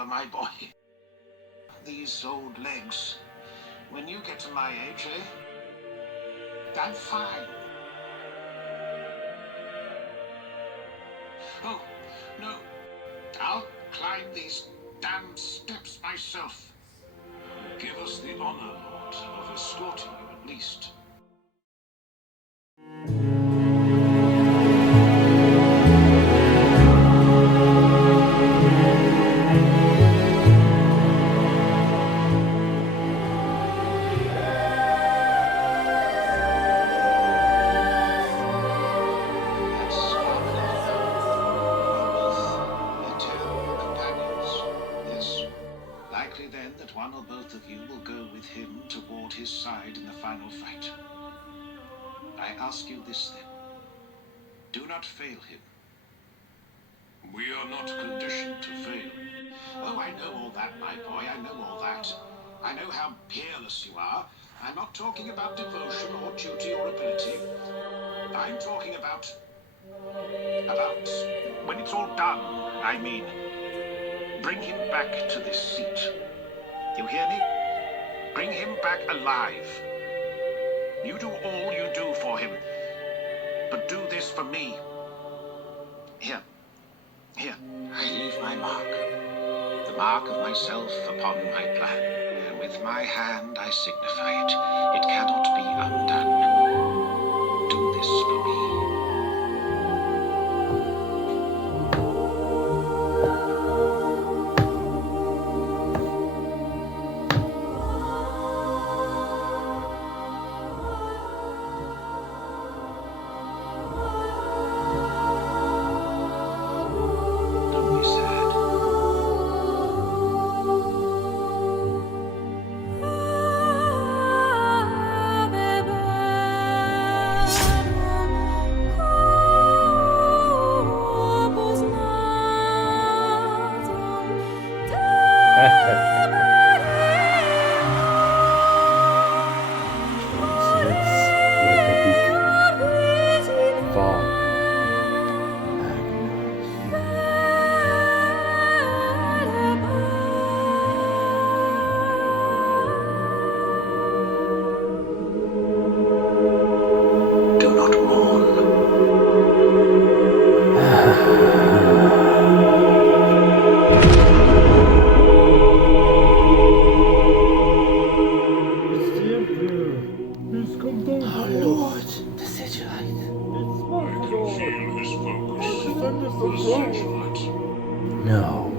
clever, my boy. These old legs. When you get to my age, I'm fine. Oh, no. I'll climb these damn steps myself. Give us the honor, Lord, of escorting you at least. Then that one or both of you will go with him toward his side in the final fight. I ask you this then. Do not fail him. We are not conditioned to fail. Oh, I know all that, my boy, I know all that. I know how peerless you are. I'm not talking about devotion or duty or ability. I'm talking about when it's all done, I mean. Bring him back to this seat. You hear me? Bring him back alive. You do all you do for him, but do this for me. Here, I leave my mark, the mark of myself upon my plan, and with my hand I signify it. It cannot be undone. Do this for me. No.